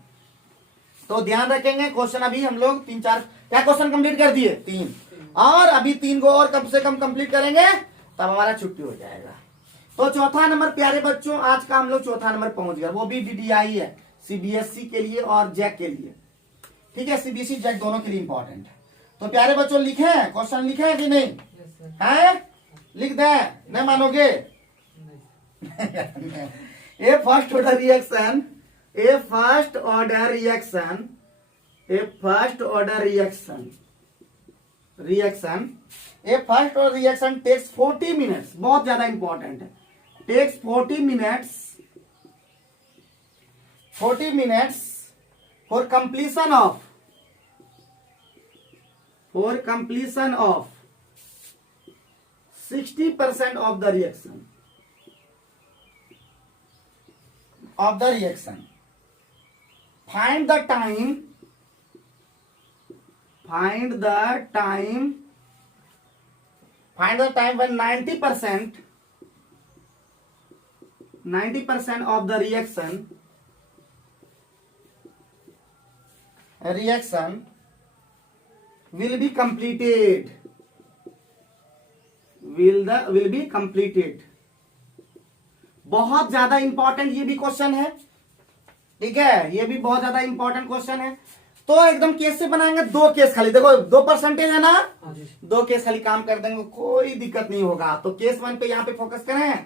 तो ध्यान रखेंगे क्वेश्चन। अभी हम लोग 3-4 क्या क्वेश्चन कंप्लीट कर दिए, 3, और अभी 3 को और कम से कम कंप्लीट करेंगे तब हमारा छुट्टी हो जाएगा। तो चौथा नंबर प्यारे बच्चों, आज का हम लोग चौथा नंबर पहुंच गया, वो भी डीडीआई है, सीबीएसई के लिए और जैक के लिए। ठीक है, सीबीएसई जैक दोनों के लिए इंपॉर्टेंट है। तो प्यारे बच्चों लिखे क्वेश्चन, लिखे हैं कि नहीं? है, लिख दे, नहीं मानोगे? A first order reaction, a first order reaction, a first order reaction, a first order reaction takes 40 minutes, बहुत ज्यादा इंपॉर्टेंट है, takes 40 minutes for completion of 60% of the reaction. Find the time when 90% of the reaction will be completed. Will be completed. बहुत ज्यादा important ये भी question है। ठीक है, ये भी बहुत ज्यादा इंपॉर्टेंट क्वेश्चन है। तो एकदम केस से बनाएंगे, 2 केस खाली, देखो 2% है ना, 2 केस खाली काम कर देंगे, कोई दिक्कत नहीं होगा। तो केस 1 पे यहाँ पे फोकस करें।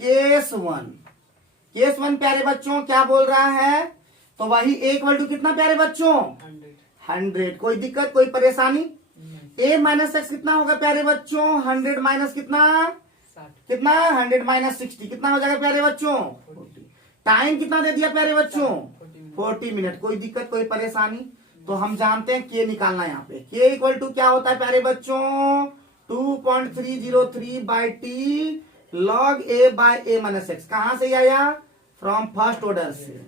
केस 1 प्यारे बच्चों क्या बोल रहा है? तो वही ए इक्वल टू कितना प्यारे बच्चों? 100। कोई दिक्कत, कोई परेशानी? ए माइनस एक्स कितना होगा प्यारे बच्चों? 100 माइनस कितना? 100 माइनस 60 कितना हो जाएगा प्यारे बच्चों? 40। टाइम कितना दे दिया प्यारे बच्चों? 40 मिनट। कोई दिक्कत, कोई परेशानी? तो हम जानते हैं के निकालना है यहाँ पे। के इक्वल टू क्या होता है प्यारे बच्चों? 2.303 by T log a by a minus x. कहां से आया? फ्रॉम फर्स्ट ऑर्डर से।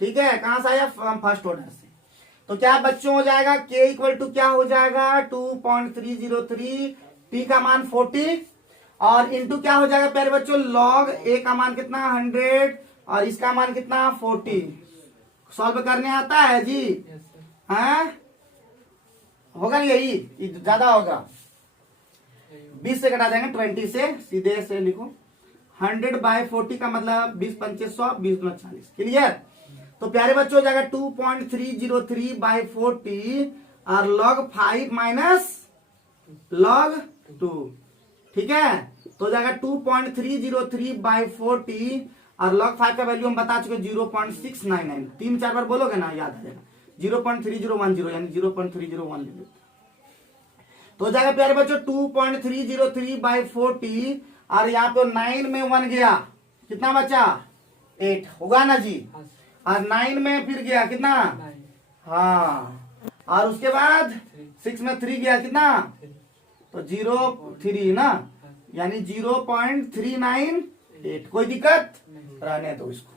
ठीक है, कहां से आया? फ्रॉम फर्स्ट ऑर्डर से। तो क्या बच्चों हो जाएगा? के इक्वल टू क्या हो जाएगा? 2.303, टी का मान 40 और इंटू क्या हो जाएगा प्यारे बच्चों? लॉग ए का मान कितना? 100 और इसका मान कितना? 40। सॉल्व करने आता है जी? हाँ, होगा यही, ज्यादा होगा। 20 से घटा देंगे 20 से, सीधे से लिखो 100 बाय 40 का मतलब 20 पंचे 100, 20 गुना 40। क्लियर? तो प्यारे बच्चों हो जाएगा 2.303 बाय 40 और log 5 माइनस log 2। ठीक है, तो हो जाएगा 2.303 बाय 40 और log 5 का वैल्यू हम बता चुके 0.699। 3-4 बार बोलोगे ना याद आ जाएगा। 0.3010 यानी 0.301 ले लो। तो हो जाएगा प्यारे बच्चों 2.303 बाय 40 और यहाँ पे 9 में 1 गया, कितना बचा? 8 होगा ना जी? और 9 में फिर गया कितना? हाँ, और उसके बाद 6 में 3 गया कितना? तो 0.3 ना, यानी 0.398। कोई दिक्कत? रहने दो इसको।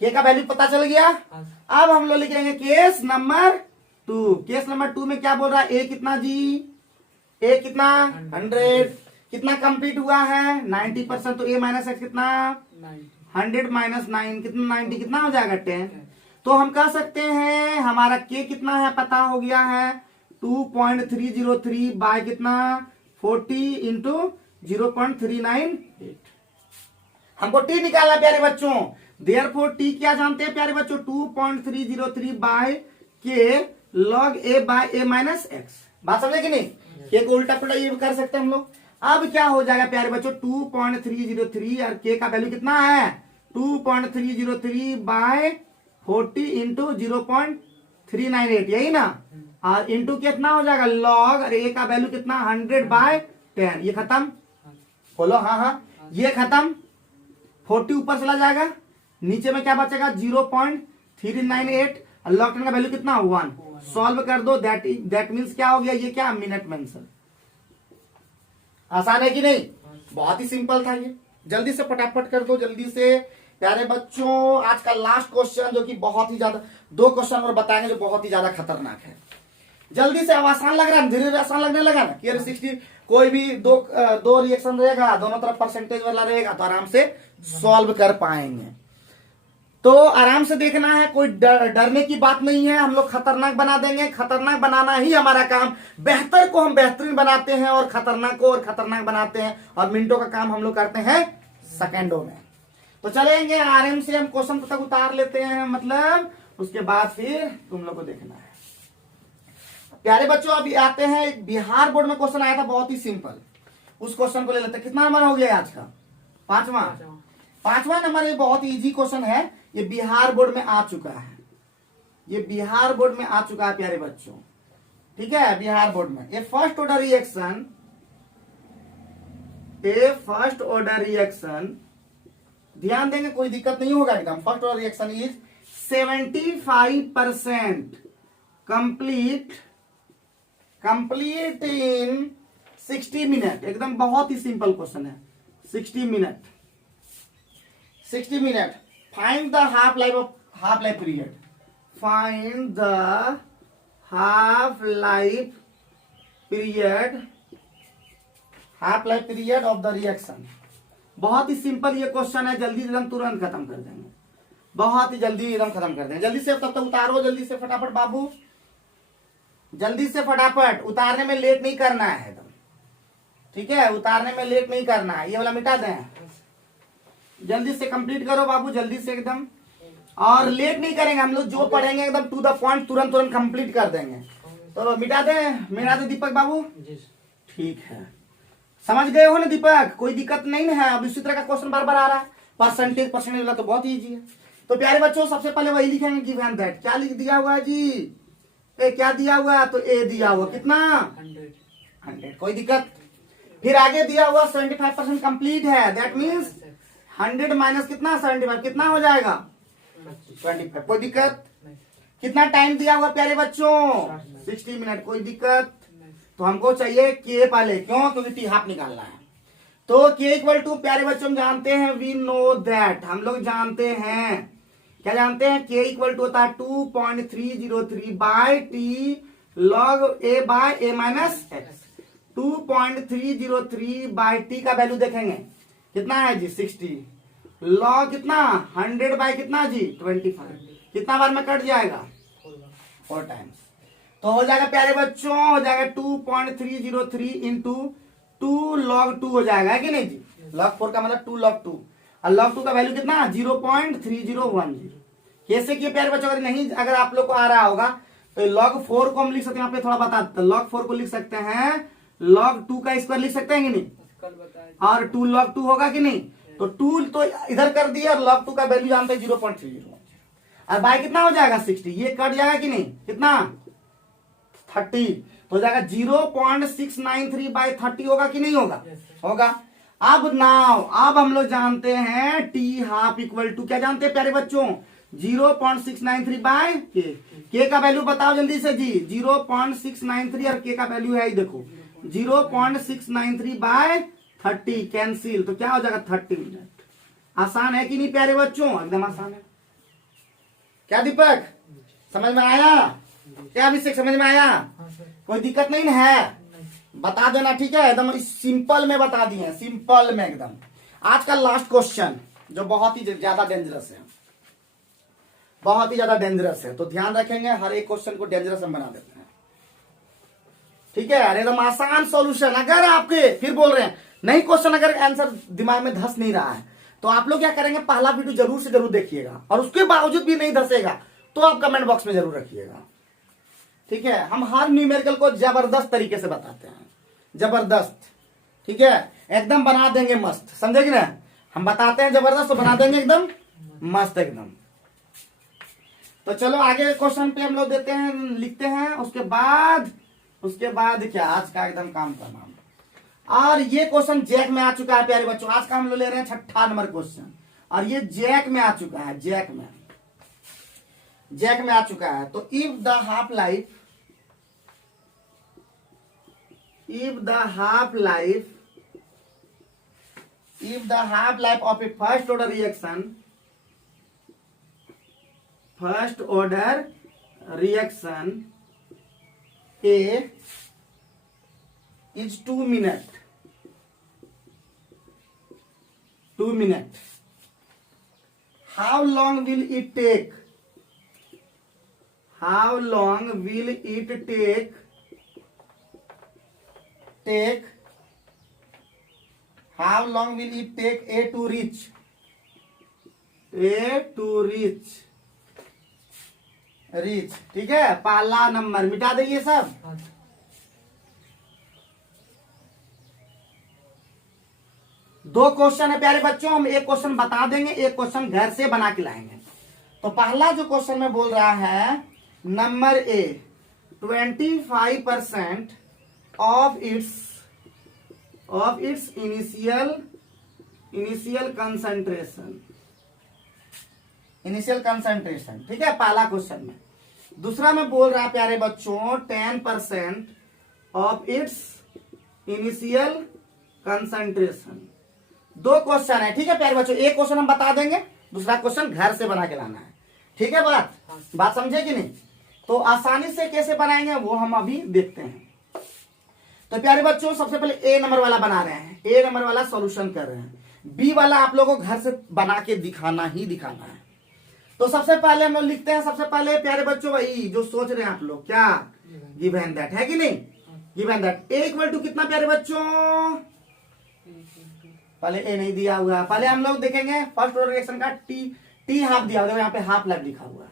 के का वैल्यू पता चल गया। अब हम लोग लिखेंगे केस नंबर 2। केस नंबर 2 में क्या बोल रहा है? ए कितना जी? ए कितना? 100। कितना कंप्लीट हुआ है? 90%। तो ए माइनस एक्स कितना? 100 माइनस 9 कितना? 90 कितना हो जाएगा? 10। तो हम कह सकते हैं हमारा के कितना है पता हो गया है, 2.303 बाय कितना? 40 इंटू 0.398। हमको टी निकालना प्यारे बच्चों। देयरफॉर टी क्या जानते हैं प्यारे बच्चों? 2.303 बाय के log a by a minus x. बात समझे कि नहीं? के को उल्टा पुल्टा ये भी कर सकते हैं हम लोग। अब क्या हो जाएगा प्यारे बच्चों? 2.303 और के का वैल्यू कितना है? 2.303 बाय 40 इंटू 0.398, यही ना? और इंटू कितना हो जाएगा? लॉग और ए का वैल्यू कितना? 100 बाय 10। ये खत्म, बोलो हाँ हाँ, ये खत्म। 40 ऊपर चला जाएगा, नीचे में क्या बचेगा? 0.398 और लॉग 10 का वैल्यू कितना? 1। सॉल्व कर दो, दैट मीन्स क्या हो गया? ये क्या? Minute mention. आसान है कि नहीं? बहुत ही सिंपल था ये। जल्दी से फटाफट कर दो, जल्दी से प्यारे बच्चों आज का लास्ट क्वेश्चन जो कि बहुत ही ज्यादा, 2 क्वेश्चन और बताएंगे जो बहुत ही ज्यादा खतरनाक है। जल्दी से, अब आसान लग रहा है, धीरे धीरे आसान लगने लगा ना कि 60 कोई भी दो रिएक्शन रहेगा, दोनों तरफ परसेंटेज वाला रहेगा तो आराम से सॉल्व कर पाएंगे। तो आराम से देखना है, कोई डरने की बात नहीं है। हम लोग खतरनाक बना देंगे, खतरनाक बनाना ही हमारा काम। बेहतर को हम बेहतरीन बनाते हैं और खतरनाक को और खतरनाक बनाते हैं, और मिनटों का काम हम लोग करते हैं सेकेंडों में। तो चलेंगे आराम से, हम क्वेश्चन तक उतार लेते हैं, मतलब उसके बाद फिर तुम लोग को देखना है। प्यारे बच्चों अभी आते हैं, एक बिहार बोर्ड में क्वेश्चन आया था बहुत ही सिंपल, उस क्वेश्चन को ले लेते हैं। कितना नंबर हो गया आज का? 5वां नंबर। ये बहुत ही इजी क्वेश्चन है, ये बिहार बोर्ड में आ चुका है, ये बिहार बोर्ड में आ चुका है प्यारे बच्चों, ठीक है। बिहार बोर्ड में ये फर्स्ट ऑर्डर रिएक्शन, ध्यान देंगे, कोई दिक्कत नहीं होगा एकदम। First order reaction is 75% complete in 60 minute. एकदम बहुत ही सिंपल क्वेश्चन है। 60 minute. Find the half life period. Find the half life period of the reaction. बहुत ही सिंपल ये क्वेश्चन है, जल्दी एकदम तुरंत खत्म कर देंगे, बहुत ही जल्दी एकदम खत्म कर देंगे। जल्दी से तब तक उतारो, जल्दी से फटाफट बाबू, जल्दी से फटाफट, उतारने में लेट नहीं करना है एकदम, ठीक है, उतारने में लेट नहीं करना है। ये वाला मिटा दें, जल्दी से कंप्लीट करो बाबू, जल्दी से एकदम, और लेट नहीं करेंगे हम लोग, जो पढ़ेंगे एकदम टू द पॉइंट तुरंत कंप्लीट कर देंगे। तो मिटा दे दीपक बाबू, ठीक है, समझ गए हो ना दीपक? कोई दिक्कत नहीं है। अब इसी तरह का क्वेश्चन बार बार आ रहा है, परसेंटेज वाला तो बहुत इजी है। तो प्यारे बच्चों सबसे पहले वही लिखेंगे गिवन दैट। क्या लिख दिया हुआ है जी? ए क्या दिया हुआ है? तो ए दिया हुआ कितना? 100। कोई दिक्कत? फिर आगे दिया हुआ 75% कंप्लीट है, दैट मीन्स 100 माइनस कितना? 75 कितना हो जाएगा? 25। कोई दिक्कत? कितना टाइम दिया हुआ प्यारे बच्चों? 60 मिनट। कोई दिक्कत? तो हमको चाहिए के पहले, क्यों? क्योंकि टी हाफ निकालना है। तो के इक्वल टू प्यारे बच्चों हम जानते हैं, वी नो दैट, हम लोग जानते हैं, क्या जानते हैं? के इक्वल टू होता है 2.303 bye T log a by a minus x. 2.303 bye T का वैल्यू देखेंगे कितना है जी? 60 लॉग कितना? 100 बाय कितना जी? 25। कितना बार में कट जाएगा? 4 टाइम्स। तो हो जाएगा प्यारे बच्चों, हो जाएगा 2.303 इंटू 2 log 2 हो जाएगा, है कि नहीं जी? log 4 का मतलब 2 log 2, और log 2 का वैल्यू कितना? 0.3010। कैसे किए प्यारे बच्चों? अगर आप लोग को आ रहा होगा तो log 4 को हम लिख सकते हैं, यहाँ पे थोड़ा बता देते हैं। log 4 को लिख सकते हैं log 2 का स्क्वायर लिख सकते हैं कि नहीं? और 2 log 2 होगा कि नहीं? तो 2 तो इधर कर दिया, और log 2 का वैल्यू जानते हैं 0.30, और बाय कितना हो जाएगा? 60। ये कट जाएगा कि नहीं? कितना? 30। तो हो जाएगा 0.693 बाय 30 होगा कि नहीं होगा? होगा। अब हम लोग जानते हैं टी हाफ इक्वल टू, क्या जानते हैं प्यारे बच्चों? 0.693 बाय के का वैल्यू बताओ जल्दी से जी। 0.693 और के का वैल्यू है, देखो 0.693 बाय 30 कैंसिल, तो क्या हो जाएगा? 30 मिनट। आसान है कि नहीं प्यारे बच्चों? एकदम आसान है। क्या दीपक समझ में आया? क्या अभिषेक समझ में आया? कोई दिक्कत नहीं है, बता देना, ठीक है, एकदम सिंपल में बता दिए, सिंपल में एकदम। आज का लास्ट क्वेश्चन जो बहुत ही ज्यादा डेंजरस है, बहुत ही ज्यादा डेंजरस है, तो ध्यान रखेंगे, हर एक क्वेश्चन को डेंजरस हम बना देते हैं, ठीक है। अरे एकदम आसान सॉल्यूशन। अगर आपके, फिर बोल रहे हैं नहीं क्वेश्चन अगर आंसर दिमाग में धस नहीं रहा है, तो आप लोग क्या करेंगे? पहला वीडियो जरूर से जरूर देखिएगा, और उसके बावजूद भी नहीं धसेगा तो आप कमेंट बॉक्स में जरूर रखिएगा, ठीक है। हम हर न्यूमेरिकल को जबरदस्त तरीके से बताते हैं, जबरदस्त, ठीक है, एकदम बना देंगे मस्त, समझेगी ना? हम बताते हैं जबरदस्त तो बना देंगे एकदम मस्त एकदम। तो चलो आगे क्वेश्चन पे हम लोग देते हैं, लिखते हैं, उसके बाद क्या आज का एकदम काम तमाम। और ये क्वेश्चन जैक में आ चुका है प्यारे बच्चों। आज का हम लोग ले रहे हैं 6ठा नंबर क्वेश्चन, और ये जैक में आ चुका है, जैक में आ चुका है। तो if the half life of a first order reaction first order reaction a is 2 minute 2 minute how long will it take how long will it take how long will it take A to reach ठीक है। पहला number मिटा देंगे सब। हाँ। दो question है प्यारे बच्चों, हम एक क्वेश्चन बता देंगे, एक क्वेश्चन घर से बना के लाएंगे। तो पहला जो क्वेश्चन में बोल रहा है number A 25% of its initial concentration ठीक है, पहला क्वेश्चन में। दूसरा में बोल रहा है प्यारे बच्चों 10% ऑफ इट्स इनिशियल कंसंट्रेशन। दो क्वेश्चन है ठीक है प्यारे बच्चों, एक क्वेश्चन हम बता देंगे, दूसरा क्वेश्चन घर से बना के लाना है। ठीक है, बात समझे कि नहीं? तो आसानी से कैसे बनाएंगे वो हम अभी देखते हैं। तो प्यारे बच्चों सबसे पहले ए नंबर वाला बना रहे हैं, ए नंबर वाला सॉल्यूशन कर रहे हैं। बी वाला आप लोगों को घर से बना के दिखाना ही दिखाना है। तो सबसे पहले हम लोग लिखते हैं, सबसे पहले प्यारे बच्चों वही जो सोच रहे हैं आप लोग, क्या गिव एंड दैट है कि नहीं? Give and that a equal to कितना प्यारे बच्चों? पहले ए नहीं दिया हुआ, पहले हम लोग देखेंगे फर्स्ट ऑर्डर रिएक्शन का टी हाफ दिया हुआ, यहाँ पे हाफ लाइफ लिखा हुआ है।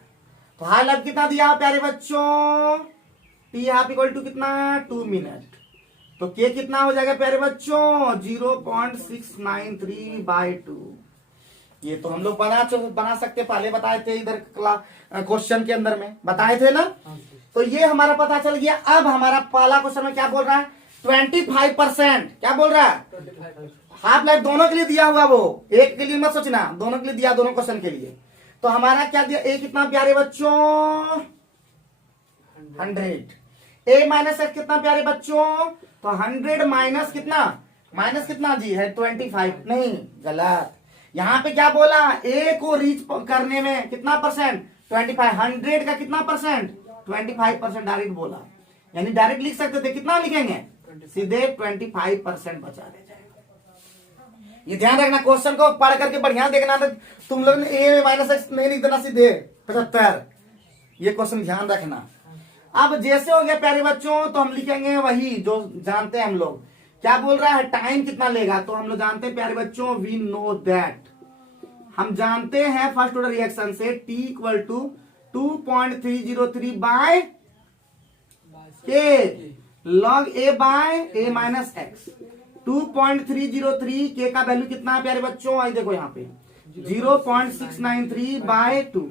तो हाफ लाइफ कितना दिया प्यारे बच्चों? टी हाफ इक्वल टू कितना? 2 मिनट। तो के कितना हो जाएगा प्यारे बच्चों? 0.693/2। ये तो हम लोग बना सकते, पहले बताए थे इधर क्वेश्चन के अंदर में बताए थे ना। तो ये हमारा पता चल गया। अब हमारा पहला क्वेश्चन में क्या बोल रहा है? 25%। क्या बोल रहा है? हाफ लाइफ दोनों के लिए दिया हुआ, वो एक के लिए मत सोचना, दोनों के लिए दिया, दोनों क्वेश्चन के लिए। तो हमारा क्या दिया? ए कितना प्यारे बच्चों? 100। ए माइनस एक्स कितना प्यारे बच्चों? तो 100 माइनस कितना जी है? 25। नहीं, गलत। यहाँ पे क्या बोला? ए को रीच करने में कितना परसेंट? 25। 100 का कितना परसेंट? 25% डायरेक्ट बोला, यानी डायरेक्ट लिख सकते थे। कितना लिखेंगे? सीधे 25% बचा रहे जाएगा। ये ध्यान रखना, क्वेश्चन को पढ़ करके बढ़िया देखना। तो तुम लोग ने ए माइनस एक्स नहीं लिख देना, सीधे 75। ये क्वेश्चन ध्यान रखना। अब जैसे हो गया प्यारे बच्चों, तो हम लिखेंगे वही जो जानते हैं हम लोग। क्या बोल रहा है? टाइम कितना लेगा? तो हम लोग जानते हैं प्यारे बच्चों, वी नो दैट, हम जानते हैं फर्स्ट ऑर्डर रिएक्शन से T equal to 2.303/k log a by a minus x. 2.303 के का वैल्यू कितना है प्यारे बच्चों? आई देखो यहाँ पे 0.693/2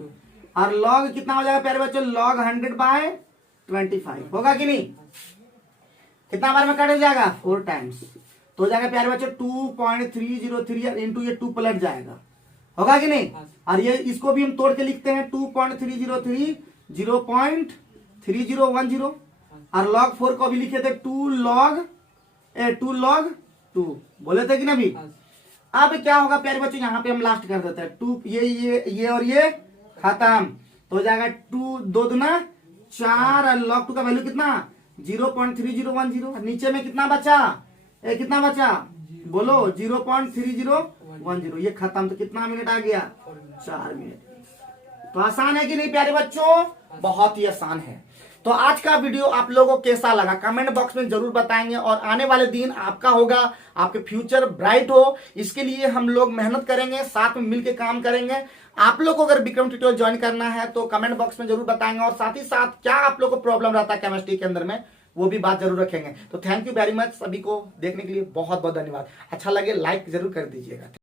और log कितना हो जाएगा प्यारे बच्चों? log 100/25 होगा कि नहीं? कितना बार में कट हो जाएगा? 4 टाइम्स। तो हो जाएगा प्यारे बच्चों 2.303 इंटू ये 2 पलट जाएगा, होगा कि नहीं? और ये इसको भी हम तोड़ के लिखते हैं 2.303 0.3010 और log 4 को भी लिखे थे 2 log 2 बोले थे कि ना भी। अब क्या होगा प्यारे बच्चों? यहाँ पे हम लास्ट कर देते हैं 2, ये और ये खत्म। तो हो जाएगा 2 2 दूना 4 और log 2 का वैल्यू कितना? 0.3010। नीचे में कितना बचा? कितना बचा बोलो? 0.3010। ये खत्म। तो कितना मिनट आ गया? 4 मिनट। तो आसान है कि नहीं प्यारे बच्चों? बहुत ही आसान है। तो आज का वीडियो आप लोगों को कैसा लगा कमेंट बॉक्स में जरूर बताएंगे। और आने वाले दिन आपका होगा, आपके फ्यूचर ब्राइट हो, इसके लिए हम लोग मेहनत करेंगे, साथ में मिलकर काम करेंगे। आप लोग को अगर विक्रम ट्यूटोरियल ज्वाइन करना है तो कमेंट बॉक्स में जरूर बताएंगे। और साथ ही साथ क्या आप लोग को प्रॉब्लम रहता है केमिस्ट्री के अंदर में, वो भी बात जरूर रखेंगे। तो थैंक यू वेरी मच, सभी को देखने के लिए बहुत बहुत धन्यवाद। अच्छा लगे लाइक जरूर कर दीजिएगा।